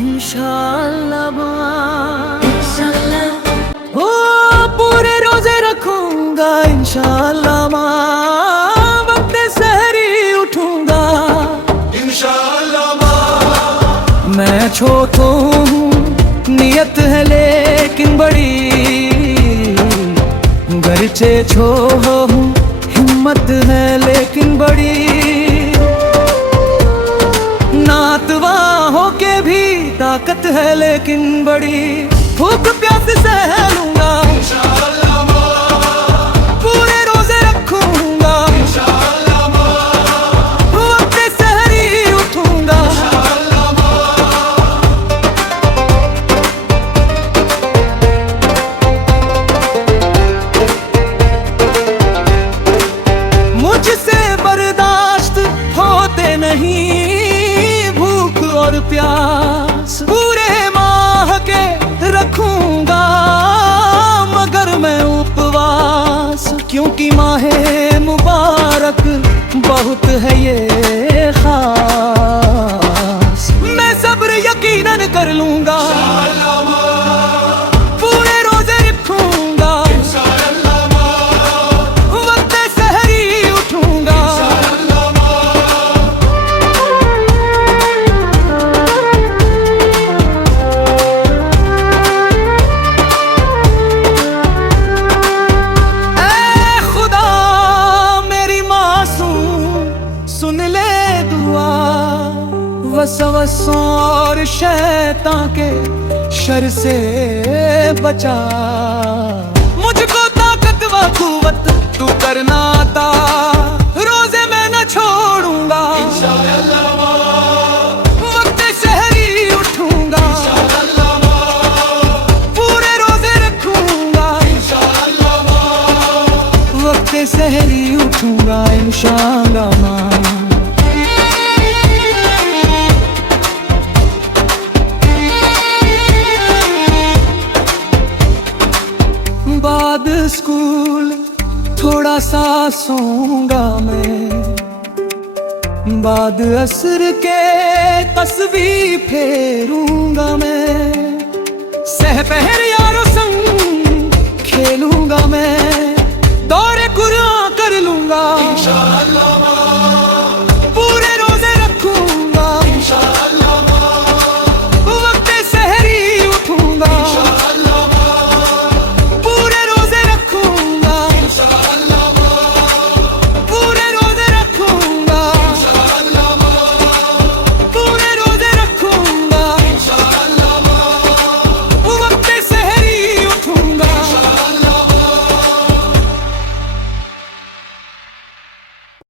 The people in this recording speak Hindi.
इंशाअल्लाह ओ पूरे रोजे रखूंगा इंशाअल्लाह वक्त सहरी उठूंगा इंशाअल्लाह। मैं छोटू हूँ नियत है लेकिन बड़ी, गरचे छो हूँ हिम्मत है लेकिन बड़ी, नातवा हो के भी ताकत है लेकिन बड़ी, भूख प्यास सह लूंगा पूरे रोजे रखूंगा वक्त सहरी उठूंगा। मुझसे बर्दाश्त होते नहीं भूख और प्यास, पूरे माह के रखूंगा मगर मैं उपवास, क्योंकि माहे मुबारक बहुत है ये खास। मैं सब्र यकीनन कर लूंगा पूरे रोजे रखूंगा वक्त सहरी उठूंगा। सुन ले दुआ वसवसों और शैतान के शर से बचा, मुझको ताकत व कुव्वत तू करना आता, रोजे मैं न छोड़ूंगा वक्त सहरी उठूंगा पूरे रोजे रखूंगा वक्त सहरी उठूंगा इंशाअल्लाह। बाद स्कूल थोड़ा सा सोऊंगा मैं, बाद असर के तस्बीह फेरूंगा मैं, सहपहर यारों संग खेलूंगा मैं, दौरे कुरान कर लूंगा।